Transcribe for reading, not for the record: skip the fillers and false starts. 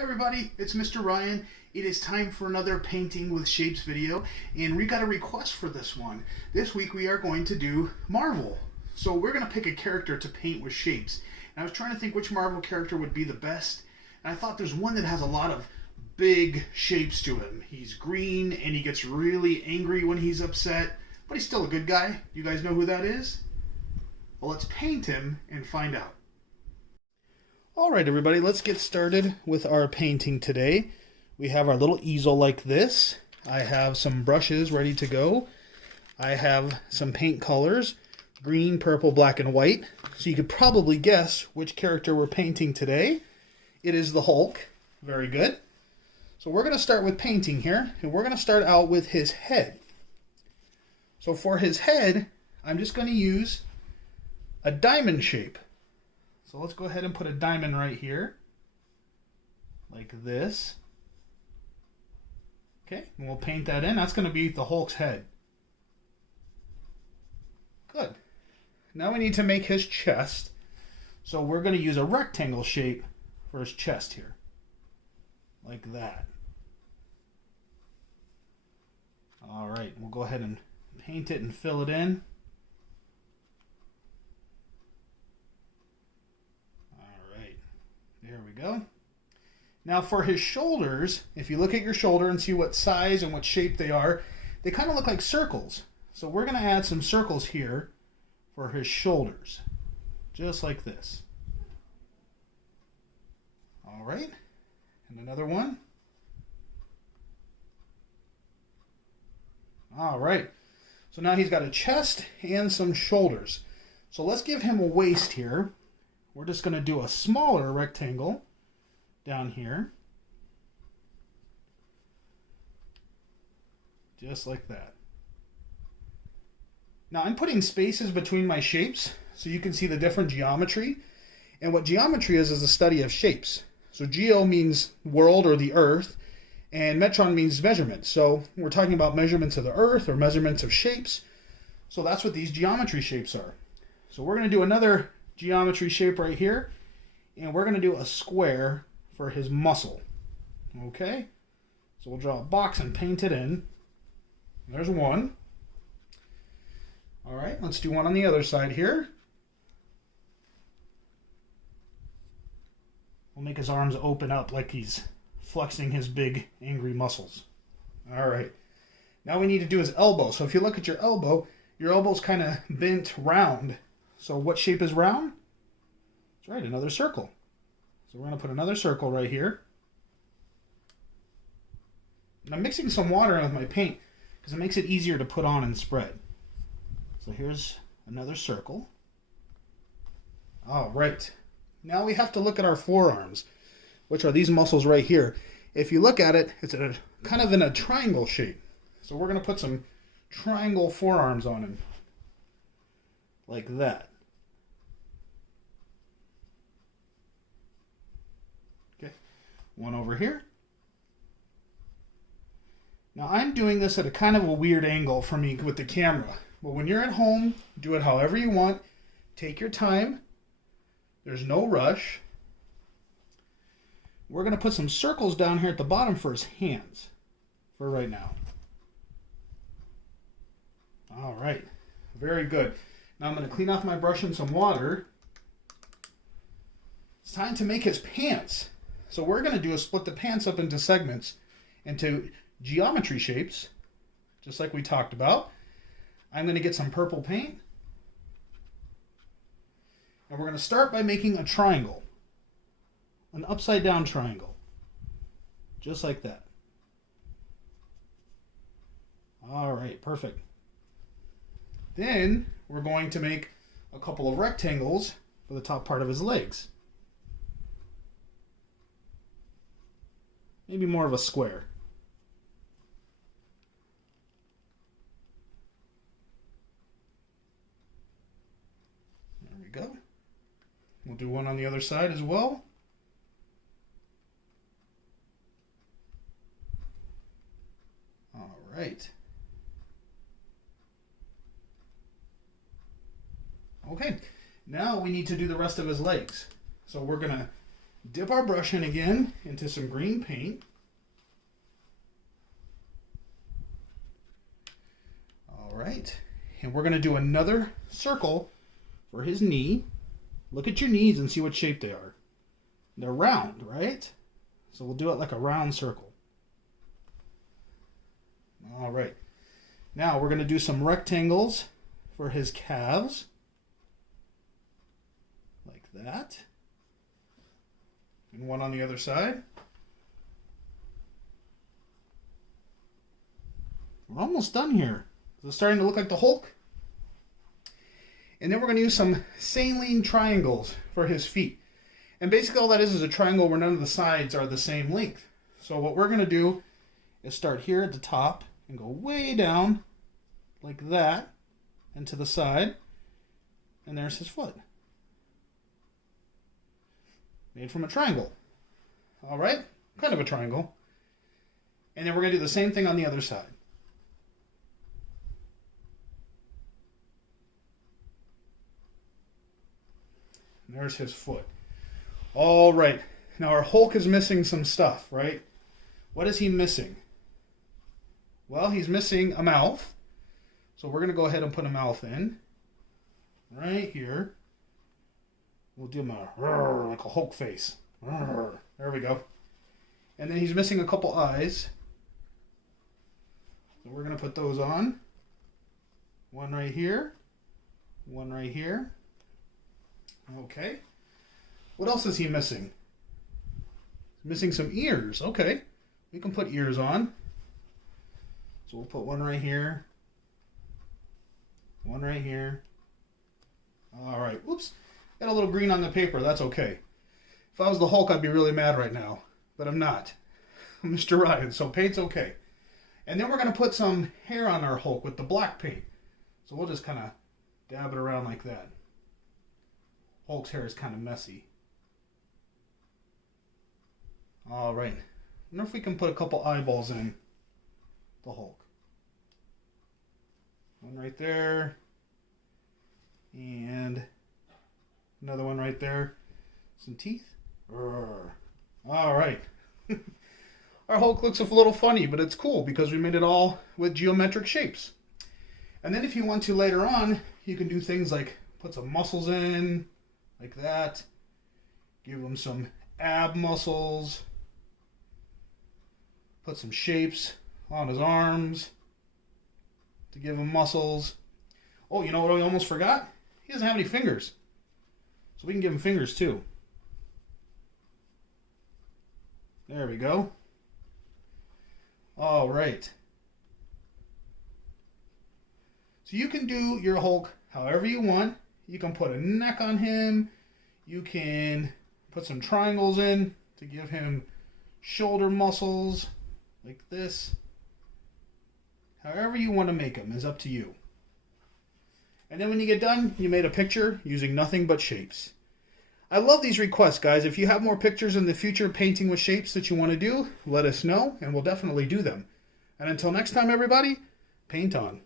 Hi everybody, it's Mr. Ryan. It is time for another Painting with Shapes video, and we got a request for this one. This week we are going to do Marvel. So we're going to pick a character to paint with shapes. And I was trying to think which Marvel character would be the best, and I thought there's one that has a lot of big shapes to him. He's green, and he gets really angry when he's upset, but he's still a good guy. You guys know who that is? Well, let's paint him and find out. Alright everybody, let's get started with our painting today. We have our little easel like this. I have some brushes ready to go. I have some paint colors, green, purple, black, and white. So you could probably guess which character we're painting today. It is the Hulk. Very good. So we're going to start with painting here, and we're going to start out with his head. So for his head, I'm just going to use a diamond shape. So let's go ahead and put a diamond right here, like this. Okay, and we'll paint that in. That's going to be the Hulk's head. Good. Now we need to make his chest. So we're going to use a rectangle shape for his chest here, like that. All right, we'll go ahead and paint it and fill it in. There we go. Now for his shoulders, if you look at your shoulder and see what size and what shape they are, they kind of look like circles. So we're going to add some circles here for his shoulders, just like this. All right, and another one. All right, so now he's got a chest and some shoulders. So let's give him a waist here. We're just going to do a smaller rectangle down here. Just like that. Now I'm putting spaces between my shapes so you can see the different geometry. And what geometry is the study of shapes. So geo means world or the earth, and metron means measurement. So we're talking about measurements of the earth or measurements of shapes. So that's what these geometry shapes are. So we're going to do another geometry shape right here, and we're going to do a square for his muscle. Okay, so we'll draw a box and paint it in. There's one. All right, let's do one on the other side here. We'll make his arms open up like he's flexing his big angry muscles. All right, now we need to do his elbow. So if you look at your elbow's kind of bent round. So what shape is round? That's right, another circle. So we're going to put another circle right here. And I'm mixing some water in with my paint because it makes it easier to put on and spread. So here's another circle. All right. Now we have to look at our forearms, which are these muscles right here. If you look at it, it's kind of in a triangle shape. So we're going to put some triangle forearms on him, like that. Okay, one over here. Now I'm doing this at a kind of a weird angle for me with the camera. But when you're at home, do it however you want. Take your time. There's no rush. We're going to put some circles down here at the bottom for his hands for right now. All right, very good. Now I'm going to clean off my brush in some water. It's time to make his pants. So what we're going to do is split the pants up into segments, into geometry shapes, just like we talked about. I'm going to get some purple paint. And we're going to start by making a triangle, an upside down triangle, just like that. All right, perfect. Then we're going to make a couple of rectangles for the top part of his legs. Maybe more of a square. There we go. We'll do one on the other side as well. All right. Okay, now we need to do the rest of his legs. So we're going to dip our brush in again into some green paint. All right, and we're going to do another circle for his knee. Look at your knees and see what shape they are. They're round, right? So we'll do it like a round circle. All right. Now we're going to do some rectangles for his calves. Like that. And one on the other side. We're almost done here. Is it starting to look like the Hulk? And then we're going to use some saline triangles for his feet. And basically all that is a triangle where none of the sides are the same length. So what we're going to do is start here at the top and go way down like that and to the side. And there's his foot. Made from a triangle. All right, kind of a triangle. And then we're going to do the same thing on the other side. And there's his foot. All right, now our Hulk is missing some stuff, right? What is he missing? Well, he's missing a mouth. So we're going to go ahead and put a mouth in. Right here. We'll do him like a Hulk face. There we go. And then he's missing a couple eyes. So we're going to put those on. One right here. One right here. Okay. What else is he missing? He's missing some ears. Okay. We can put ears on. So we'll put one right here. One right here. All right. Whoops. Got a little green on the paper. That's okay. If I was the Hulk, I'd be really mad right now. But I'm not. I'm Mr. Ryan, so paint's okay. And then we're going to put some hair on our Hulk with the black paint. So we'll just kind of dab it around like that. Hulk's hair is kind of messy. All right. I wonder if we can put a couple eyeballs in the Hulk. One right there. And another one right there. Some teeth. All right. Our Hulk looks a little funny, but it's cool because we made it all with geometric shapes. And then if you want to later on, you can do things like put some muscles in, like that. Give him some ab muscles. Put some shapes on his arms to give him muscles. Oh, you know what we almost forgot? He doesn't have any fingers. So we can give him fingers too. There we go. All right. So you can do your Hulk however you want. You can put a neck on him. You can put some triangles in to give him shoulder muscles like this. However you want to make him is up to you. And then when you get done, you made a picture using nothing but shapes. I love these requests, guys. If you have more pictures in the future painting with shapes that you want to do, let us know, and we'll definitely do them. And until next time, everybody, paint on.